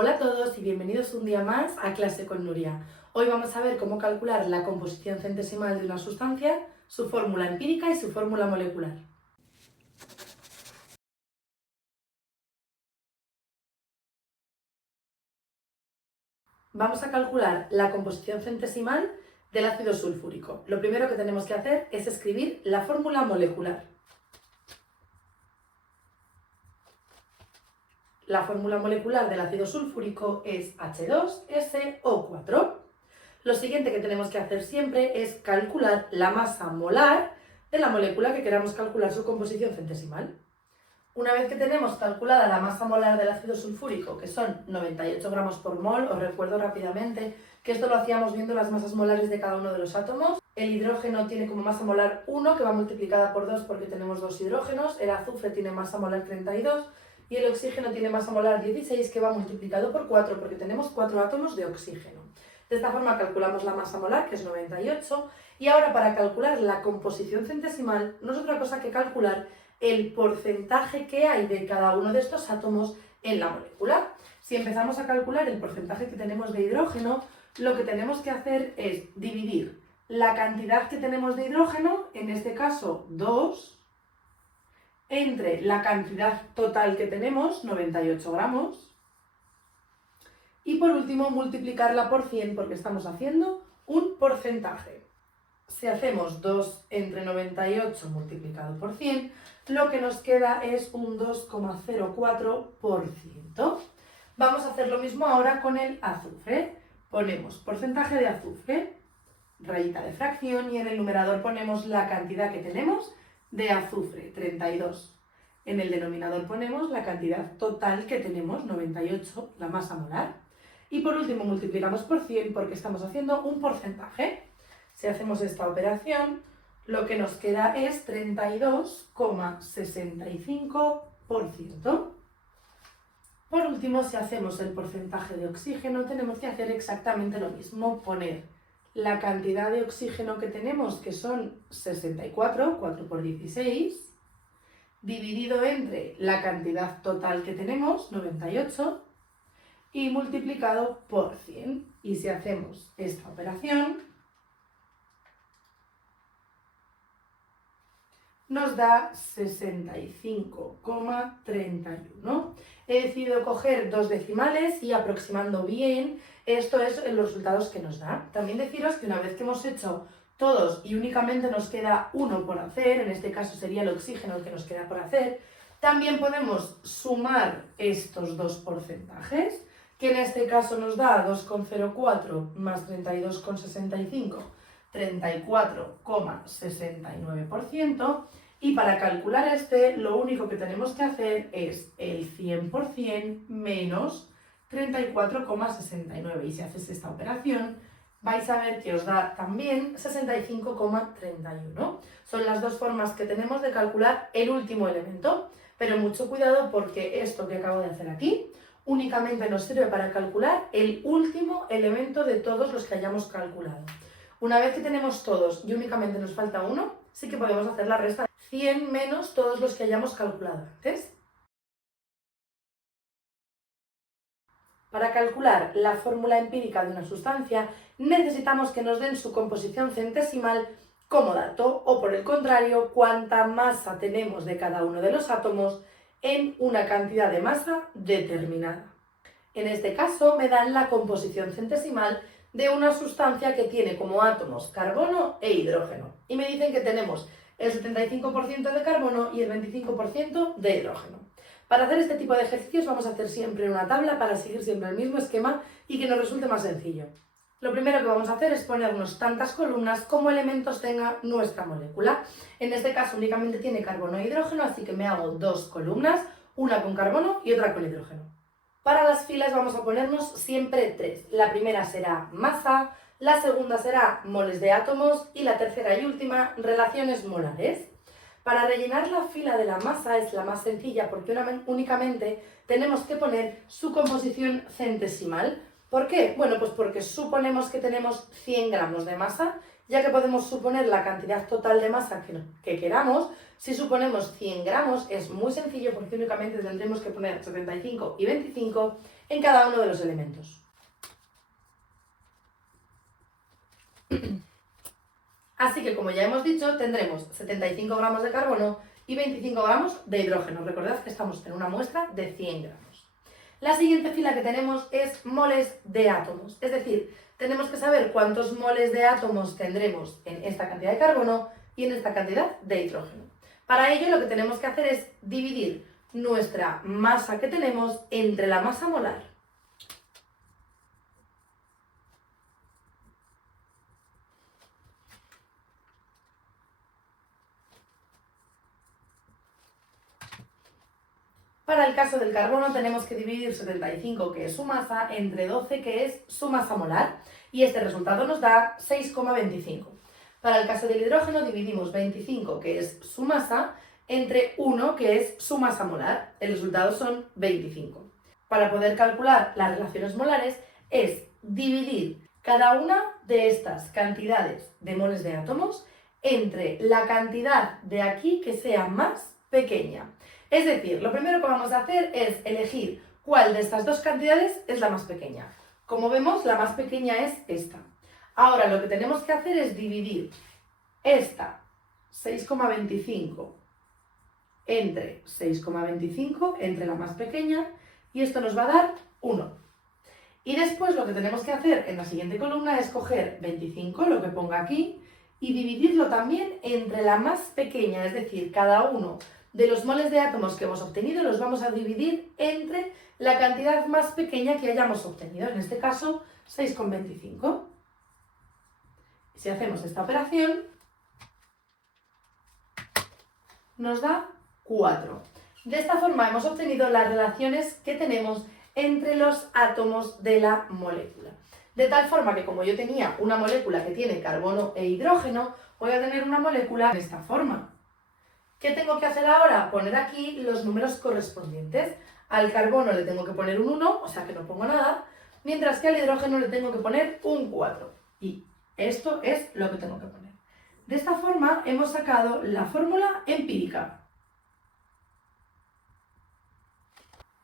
Hola a todos y bienvenidos un día más a Clase con Nuria. Hoy vamos a ver cómo calcular la composición centesimal de una sustancia, su fórmula empírica y su fórmula molecular. Vamos a calcular la composición centesimal del ácido sulfúrico. Lo primero que tenemos que hacer es escribir la fórmula molecular. La fórmula molecular del ácido sulfúrico es H2SO4. Lo siguiente que tenemos que hacer siempre es calcular la masa molar de la molécula que queramos calcular su composición centesimal. Una vez que tenemos calculada la masa molar del ácido sulfúrico, que son 98 gramos por mol, os recuerdo rápidamente que esto lo hacíamos viendo las masas molares de cada uno de los átomos. El hidrógeno tiene como masa molar 1, que va multiplicada por 2 porque tenemos 2 hidrógenos, el azufre tiene masa molar 32 y el oxígeno tiene masa molar 16, que va multiplicado por 4 porque tenemos 4 átomos de oxígeno. De esta forma calculamos la masa molar, que es 98, y ahora para calcular la composición centesimal no es otra cosa que calcular el porcentaje que hay de cada uno de estos átomos en la molécula. Si empezamos a calcular el porcentaje que tenemos de hidrógeno, lo que tenemos que hacer es dividir la cantidad que tenemos de hidrógeno, en este caso 2, entre la cantidad total que tenemos, 98 gramos, y por último multiplicarla por 100 porque estamos haciendo un porcentaje. Si hacemos 2 entre 98 multiplicado por 100, lo que nos queda es un 2,04%. Vamos a hacer lo mismo ahora con el azufre. Ponemos porcentaje de azufre, rayita de fracción, y en el numerador ponemos la cantidad que tenemos de azufre, 32. En el denominador ponemos la cantidad total que tenemos, 98, la masa molar. Y por último multiplicamos por 100 porque estamos haciendo un porcentaje. Si hacemos esta operación, lo que nos queda es 32,65%. Por último, si hacemos el porcentaje de oxígeno, tenemos que hacer exactamente lo mismo, poner la cantidad de oxígeno que tenemos, que son 64, 4 por 16, dividido entre la cantidad total que tenemos, 98, y multiplicado por 100. Y si hacemos esta operación, nos da 65,31. He decidido coger dos decimales y aproximando bien, esto es los resultados que nos da. También deciros que una vez que hemos hecho todos y únicamente nos queda uno por hacer, en este caso sería el oxígeno el que nos queda por hacer, también podemos sumar estos dos porcentajes, que en este caso nos da 2,04 más 32,65, 34,69%, y para calcular lo único que tenemos que hacer es el 100% menos 34,69, y si haces esta operación vais a ver que os da también 65,31. Son las dos formas que tenemos de calcular el último elemento, pero mucho cuidado porque esto que acabo de hacer aquí únicamente nos sirve para calcular el último elemento de todos los que hayamos calculado. Una vez que tenemos todos y únicamente nos falta uno, sí que podemos hacer la resta, 100 menos todos los que hayamos calculado antes. Para calcular la fórmula empírica de una sustancia, necesitamos que nos den su composición centesimal como dato, o por el contrario, cuánta masa tenemos de cada uno de los átomos en una cantidad de masa determinada. En este caso me dan la composición centesimal de una sustancia que tiene como átomos carbono e hidrógeno. Y me dicen que tenemos el 75% de carbono y el 25% de hidrógeno. Para hacer este tipo de ejercicios vamos a hacer siempre una tabla para seguir siempre el mismo esquema y que nos resulte más sencillo. Lo primero que vamos a hacer es ponernos tantas columnas como elementos tenga nuestra molécula. En este caso únicamente tiene carbono e hidrógeno, así que me hago dos columnas, una con carbono y otra con hidrógeno. Para las filas vamos a ponernos siempre tres. La primera será masa, la segunda será moles de átomos y la tercera y última relaciones molares. Para rellenar la fila de la masa es la más sencilla porque únicamente tenemos que poner su composición centesimal. ¿Por qué? Bueno, pues porque suponemos que tenemos 100 gramos de masa, ya que podemos suponer la cantidad total de masa que queramos. Si suponemos 100 gramos es muy sencillo porque únicamente tendremos que poner 75 y 25 en cada uno de los elementos. Así que, como ya hemos dicho, tendremos 75 gramos de carbono y 25 gramos de hidrógeno. Recordad que estamos en una muestra de 100 gramos. La siguiente fila que tenemos es moles de átomos, es decir, tenemos que saber cuántos moles de átomos tendremos en esta cantidad de carbono y en esta cantidad de hidrógeno. Para ello lo que tenemos que hacer es dividir nuestra masa que tenemos entre la masa molar. Para el caso del carbono tenemos que dividir 75, que es su masa, entre 12, que es su masa molar, y este resultado nos da 6,25. Para el caso del hidrógeno dividimos 25, que es su masa, entre 1, que es su masa molar. El resultado son 25. Para poder calcular las relaciones molares es dividir cada una de estas cantidades de moles de átomos entre la cantidad de aquí que sea más pequeña. Es decir, lo primero que vamos a hacer es elegir cuál de estas dos cantidades es la más pequeña. Como vemos, la más pequeña es esta. Ahora lo que tenemos que hacer es dividir esta 6,25 entre 6,25 entre la más pequeña y esto nos va a dar 1. Y después lo que tenemos que hacer en la siguiente columna es coger 25, lo que ponga aquí, y dividirlo también entre la más pequeña, es decir, cada uno de los moles de átomos que hemos obtenido los vamos a dividir entre la cantidad más pequeña que hayamos obtenido, en este caso 6,25. Si hacemos esta operación, nos da 4. De esta forma hemos obtenido las relaciones que tenemos entre los átomos de la molécula. De tal forma que como yo tenía una molécula que tiene carbono e hidrógeno, voy a tener una molécula de esta forma. ¿Qué tengo que hacer ahora? Poner aquí los números correspondientes. Al carbono le tengo que poner un 1, o sea que no pongo nada, mientras que al hidrógeno le tengo que poner un 4. Y esto es lo que tengo que poner. De esta forma hemos sacado la fórmula empírica.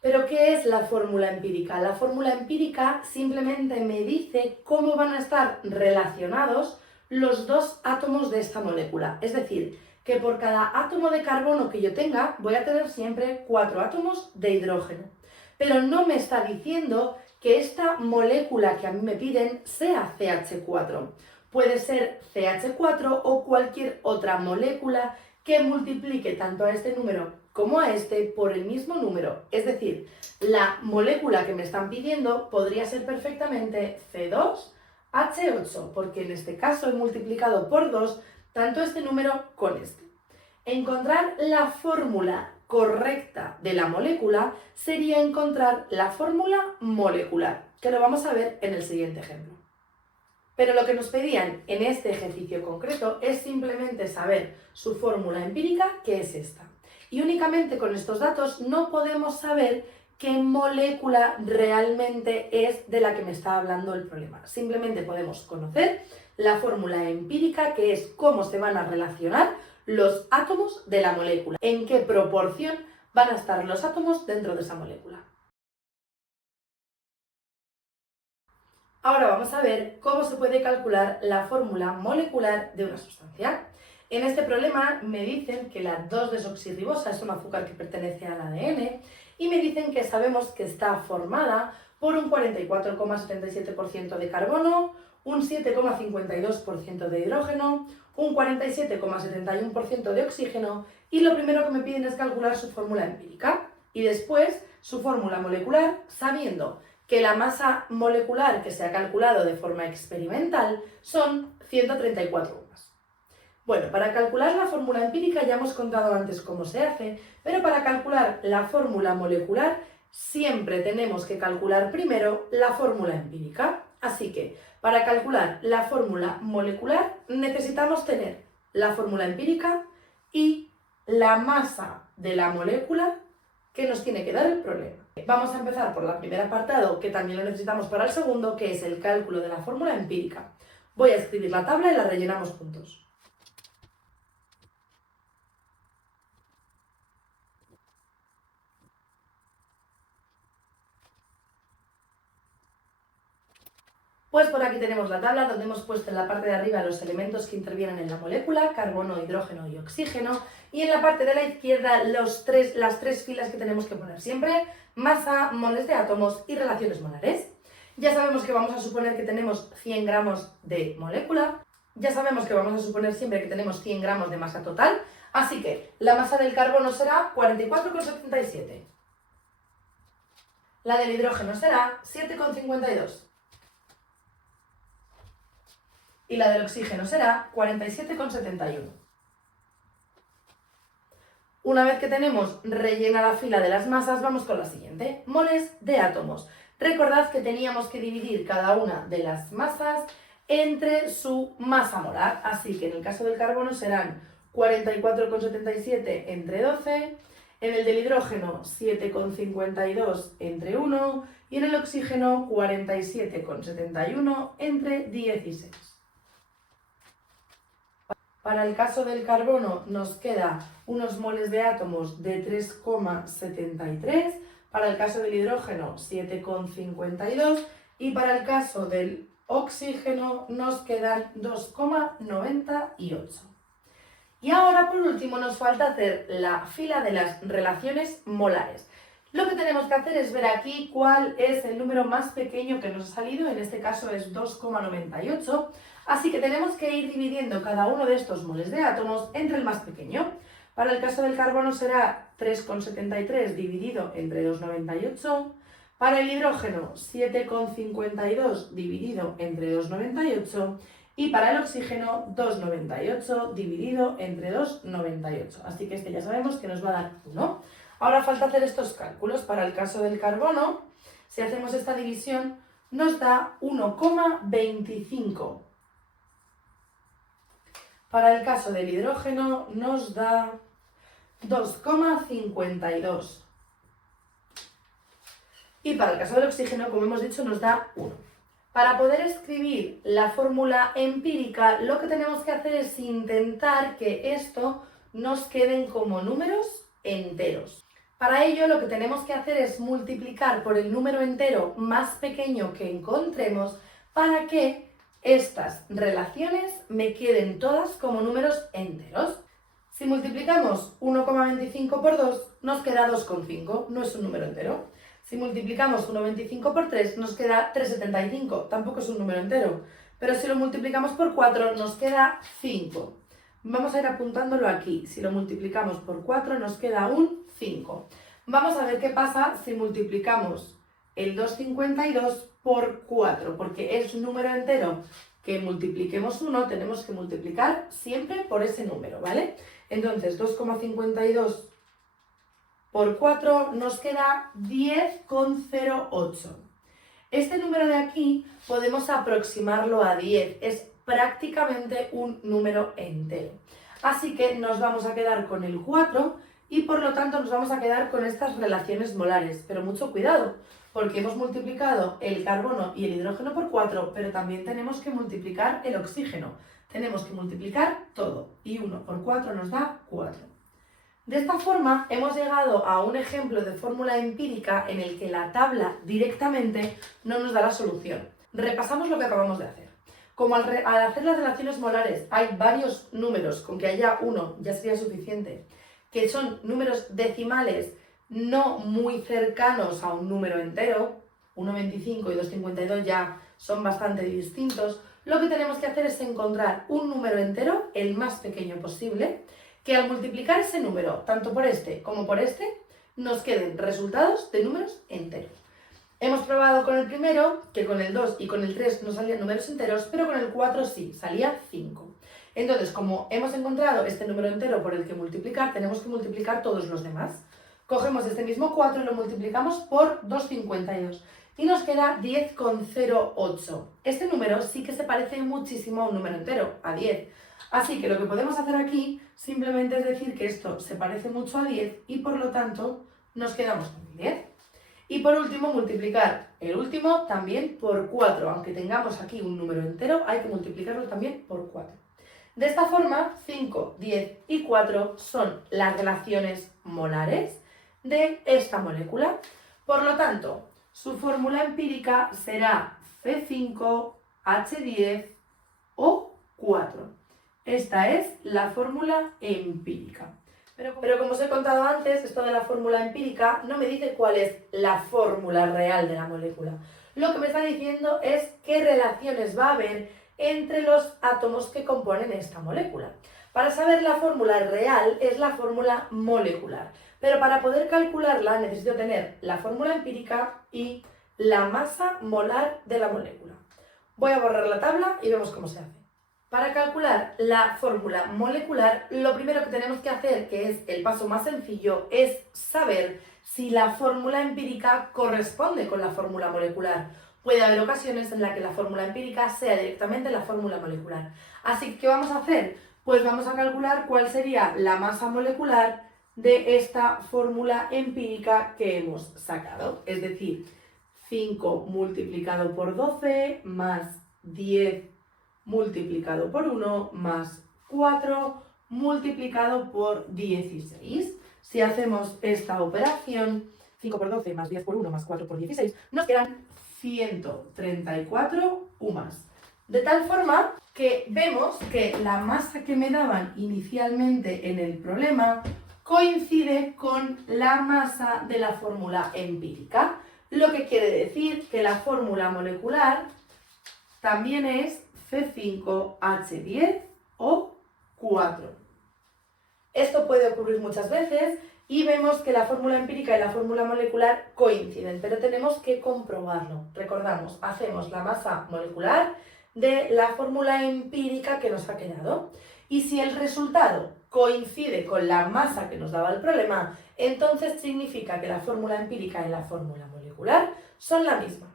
¿Pero qué es la fórmula empírica? La fórmula empírica simplemente me dice cómo van a estar relacionados los dos átomos de esta molécula. Es decir, que por cada átomo de carbono que yo tenga, voy a tener siempre 4 átomos de hidrógeno. Pero no me está diciendo que esta molécula que a mí me piden sea CH4. Puede ser CH4 o cualquier otra molécula que multiplique tanto a este número como a este por el mismo número. Es decir, la molécula que me están pidiendo podría ser perfectamente C2H8, porque en este caso he multiplicado por 2 tanto este número con este. Encontrar la fórmula correcta de la molécula sería encontrar la fórmula molecular, que lo vamos a ver en el siguiente ejemplo. Pero lo que nos pedían en este ejercicio concreto es simplemente saber su fórmula empírica, que es esta. Y únicamente con estos datos no podemos saber qué molécula realmente es de la que me está hablando el problema. Simplemente podemos conocer la fórmula empírica, que es cómo se van a relacionar los átomos de la molécula, en qué proporción van a estar los átomos dentro de esa molécula. Ahora vamos a ver cómo se puede calcular la fórmula molecular de una sustancia. En este problema me dicen que la 2-desoxirribosa es un azúcar que pertenece al ADN y me dicen que sabemos que está formada por un 44,77% de carbono, un 7,52% de hidrógeno, un 47,71% de oxígeno y lo primero que me piden es calcular su fórmula empírica y después su fórmula molecular sabiendo que la masa molecular que se ha calculado de forma experimental son 134 UMAS. Bueno, para calcular la fórmula empírica ya hemos contado antes cómo se hace, pero para calcular la fórmula molecular siempre tenemos que calcular primero la fórmula empírica. Así que para calcular la fórmula molecular necesitamos tener la fórmula empírica y la masa de la molécula que nos tiene que dar el problema. Vamos a empezar por el primer apartado, que también lo necesitamos para el segundo, que es el cálculo de la fórmula empírica. Voy a escribir la tabla y la rellenamos juntos. Pues por aquí tenemos la tabla donde hemos puesto en la parte de arriba los elementos que intervienen en la molécula, carbono, hidrógeno y oxígeno, y en la parte de la izquierda las tres filas que tenemos que poner siempre: masa, moles de átomos y relaciones molares. Ya sabemos que vamos a suponer que tenemos 100 gramos de molécula, ya sabemos que vamos a suponer siempre que tenemos 100 gramos de masa total, así que la masa del carbono será 44,77. La del hidrógeno será 7,52. Y la del oxígeno será 47,71. Una vez que tenemos rellena la fila de las masas, vamos con la siguiente: moles de átomos. Recordad que teníamos que dividir cada una de las masas entre su masa molar, así que en el caso del carbono serán 44,77 entre 12, en el del hidrógeno 7,52 entre 1 y en el oxígeno 47,71 entre 16. Para el caso del carbono nos queda unos moles de átomos de 3,73, para el caso del hidrógeno 7,52 y para el caso del oxígeno nos quedan 2,98. Y ahora por último nos falta hacer la fila de las relaciones molares. Lo que tenemos que hacer es ver aquí cuál es el número más pequeño que nos ha salido, en este caso es 2,98, así que tenemos que ir dividiendo cada uno de estos moles de átomos entre el más pequeño. Para el caso del carbono será 3,73 dividido entre 2,98, para el hidrógeno 7,52 dividido entre 2,98 y para el oxígeno 2,98 dividido entre 2,98, así que este ya sabemos que nos va a dar 1. Ahora falta hacer estos cálculos. Para el caso del carbono, si hacemos esta división, nos da 1,25. Para el caso del hidrógeno nos da 2,52. Y para el caso del oxígeno, como hemos dicho, nos da 1. Para poder escribir la fórmula empírica, lo que tenemos que hacer es intentar que esto nos queden como números enteros. Para ello lo que tenemos que hacer es multiplicar por el número entero más pequeño que encontremos para que estas relaciones me queden todas como números enteros. Si multiplicamos 1,25 por 2 nos queda 2,5, no es un número entero. Si multiplicamos 1,25 por 3 nos queda 3,75, tampoco es un número entero. Pero si lo multiplicamos por 4 nos queda 5. Vamos a ir apuntándolo aquí. Si lo multiplicamos por 4 nos queda un 5. Vamos a ver qué pasa si multiplicamos el 2,52 por 4, porque es un número entero que multipliquemos 1, tenemos que multiplicar siempre por ese número, ¿vale? Entonces 2,52 por 4 nos queda 10,08. Este número de aquí podemos aproximarlo a 10, es prácticamente un número entero. Así que nos vamos a quedar con el 4 y por lo tanto nos vamos a quedar con estas relaciones molares. Pero mucho cuidado, porque hemos multiplicado el carbono y el hidrógeno por 4, pero también tenemos que multiplicar el oxígeno. Tenemos que multiplicar todo y 1 por 4 nos da 4. De esta forma hemos llegado a un ejemplo de fórmula empírica en el que la tabla directamente no nos da la solución. Repasamos lo que acabamos de hacer. Como al hacer las relaciones molares hay varios números, con que haya uno ya sería suficiente, que son números decimales no muy cercanos a un número entero, 1,25 y 2,52 ya son bastante distintos, lo que tenemos que hacer es encontrar un número entero, el más pequeño posible, que al multiplicar ese número, tanto por este como por este, nos queden resultados de números enteros. Hemos probado con el primero, que con el 2 y con el 3 no salían números enteros, pero con el 4 sí, salía 5. Entonces, como hemos encontrado este número entero por el que multiplicar, tenemos que multiplicar todos los demás. Cogemos este mismo 4 y lo multiplicamos por 2,52 y nos queda 10,08. Este número sí que se parece muchísimo a un número entero, a 10. Así que lo que podemos hacer aquí simplemente es decir que esto se parece mucho a 10 y por lo tanto nos quedamos con el 10. Y por último, multiplicar el último también por 4. Aunque tengamos aquí un número entero, hay que multiplicarlo también por 4. De esta forma, 5, 10 y 4 son las relaciones molares de esta molécula. Por lo tanto, su fórmula empírica será C5 H10O4. Esta es la fórmula empírica. Pero como os he contado antes, esto de la fórmula empírica no me dice cuál es la fórmula real de la molécula. Lo que me está diciendo es qué relaciones va a haber entre los átomos que componen esta molécula. Para saber la fórmula real es la fórmula molecular, pero para poder calcularla necesito tener la fórmula empírica y la masa molar de la molécula. Voy a borrar la tabla y vemos cómo se hace. Para calcular la fórmula molecular, lo primero que tenemos que hacer, que es el paso más sencillo, es saber si la fórmula empírica corresponde con la fórmula molecular. Puede haber ocasiones en las que la fórmula empírica sea directamente la fórmula molecular. Así que, ¿qué vamos a hacer? Pues vamos a calcular cuál sería la masa molecular de esta fórmula empírica que hemos sacado. Es decir, 5 multiplicado por 12 más 10 multiplicado por 1 más 4 multiplicado por 16. Si hacemos esta operación, 5 por 12 más 10 por 1 más 4 por 16, nos quedan 134 UMAS. De tal forma que vemos que la masa que me daban inicialmente en el problema coincide con la masa de la fórmula empírica, lo que quiere decir que la fórmula molecular también es C5H10O4. Esto puede ocurrir muchas veces y vemos que la fórmula empírica y la fórmula molecular coinciden, pero tenemos que comprobarlo. Recordamos, hacemos la masa molecular de la fórmula empírica que nos ha quedado. Y si el resultado coincide con la masa que nos daba el problema, entonces significa que la fórmula empírica y la fórmula molecular son la misma.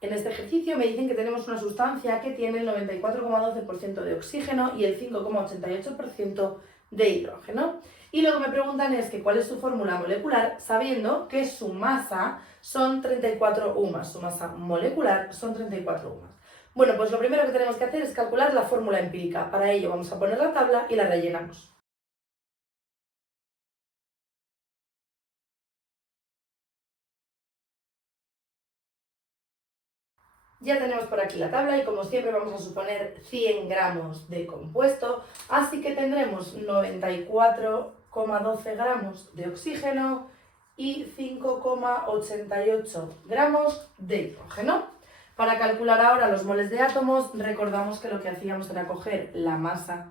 En este ejercicio me dicen que tenemos una sustancia que tiene el 94,12% de oxígeno y el 5,88% de hidrógeno. Y lo que me preguntan es que cuál es su fórmula molecular, sabiendo que su masa son 34 UMAS, su masa molecular son 34 UMAS. Bueno, pues lo primero que tenemos que hacer es calcular la fórmula empírica. Para ello vamos a poner la tabla y la rellenamos. Ya tenemos por aquí la tabla y como siempre vamos a suponer 100 gramos de compuesto, así que tendremos 94,12 gramos de oxígeno y 5,88 gramos de hidrógeno. Para calcular ahora los moles de átomos, recordamos que lo que hacíamos era coger la masa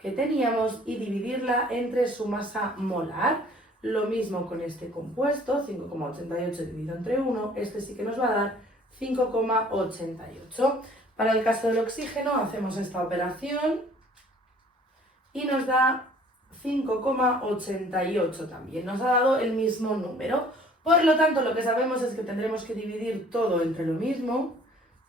que teníamos y dividirla entre su masa molar. Lo mismo con este compuesto, 5,88 dividido entre 1, este sí que nos va a dar 5,88. Para el caso del oxígeno hacemos esta operación y nos da 5,88 también. Nos ha dado el mismo número. Por lo tanto, lo que sabemos es que tendremos que dividir todo entre lo mismo,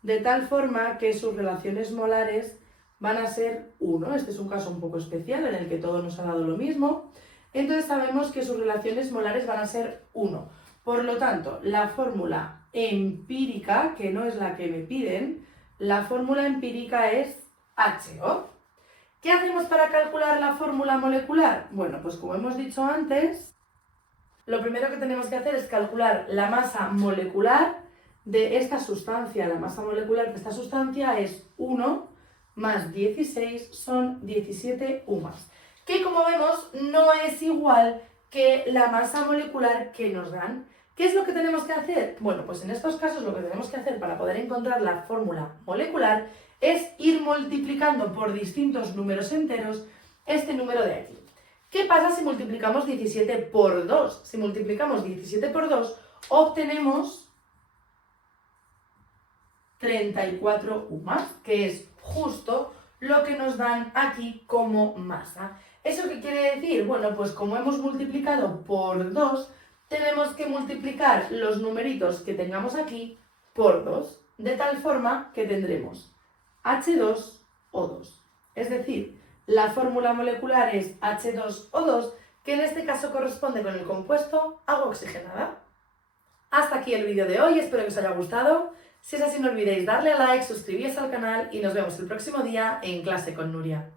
de tal forma que sus relaciones molares van a ser 1. Este es un caso un poco especial en el que todo nos ha dado lo mismo. Entonces sabemos que sus relaciones molares van a ser 1. Por lo tanto, la fórmula empírica, que no es la que me piden, la fórmula empírica es HO. ¿Qué hacemos para calcular la fórmula molecular? Bueno, pues como hemos dicho antes, lo primero que tenemos que hacer es calcular la masa molecular de esta sustancia. La masa molecular de esta sustancia es 1 más 16 son 17 UMAS, que como vemos no es igual que la masa molecular que nos dan. ¿Qué es lo que tenemos que hacer? Bueno, pues en estos casos lo que tenemos que hacer para poder encontrar la fórmula molecular es ir multiplicando por distintos números enteros este número de aquí. ¿Qué pasa si multiplicamos 17 por 2? Si multiplicamos 17 por 2, obtenemos 34 UMAS, que es justo lo que nos dan aquí como masa. ¿Eso qué quiere decir? Bueno, pues como hemos multiplicado por 2, tenemos que multiplicar los numeritos que tengamos aquí por 2, de tal forma que tendremos H2O2. Es decir, la fórmula molecular es H2O2, que en este caso corresponde con el compuesto agua oxigenada. Hasta aquí el vídeo de hoy, espero que os haya gustado. Si es así, no olvidéis darle a like, suscribiros al canal y nos vemos el próximo día en Clase con Nuria.